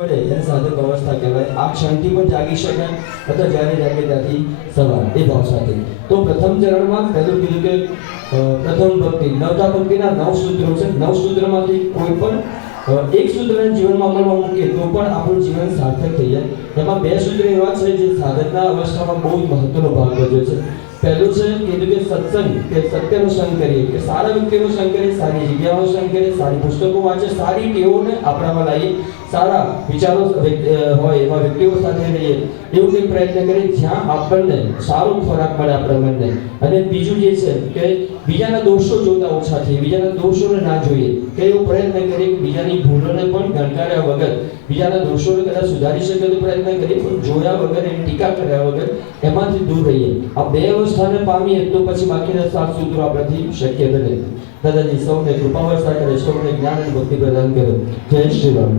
પડે એને સાધક અવસ્થા કહેવાય। આ ક્ષણથી પણ જાગી શકાય અથવા જ્યારે જાગે ત્યાંથી સવાર એ ભાવ સાથે। તો પ્રથમ ચરણમાં પહેલું કીધું કે પ્રથમ ભક્તિ, નવતા ભક્તિના 9 સૂત્રો છે। 9 સૂત્રમાંથી કોઈ પણ એક સૂત્રને જીવનમાં અમલમાં મૂકીએ તો પણ આપણું જીવન સાર્થક થઈ જાય। એમાં 2 સૂત્ર એવા છે જે સાધકના અવસ્થામાં બહુ જ મહત્વનો ભાગ ભજવે છે। પહેલું છે કીધું કે સત્સંગ, કે સત્યનો સંગ કરીએ, કે સારા વ્યક્તિનો સંગ કરીએ, સારી જગ્યાઓ સંગ કરીએ, સારી પુસ્તકો વાંચે, સારી ટેવોને આપણામાં લાવીએ, સારા વિચારો હોય એવા વ્યક્તિઓ સાથે રહીએ, એવું કંઈક પ્રયત્ન કરીએ જ્યાં આપણને સારો ખોરાક મળે આપણા મનને। અને બીજું જે છે કે બીજાના દોષો જોતા ઓછા થઈએ, બીજાના દોષોને ના જોઈએ, કે એવો પ્રયત્ન કરીએ કે બીજાની ભૂલોને પણ ગણકાર્યા વગર, બીજાના દોષોને કદાચ સુધારી શકે તો પ્રયત્ન કરીએ, પણ જોયા વગર, એની ટીકા કર્યા વગર એમાંથી દૂર રહીએ। આ 2 અવસ્થાને પામીએ તો પછી બાકીના 7 સૂત્રો આપણાથી શક્ય બને। દાદાજી સૌને કૃપા વર્ષા કરે, સૌને જ્ઞાન અને ભક્તિ પ્રદાન કરે। જય શ્રી રામ।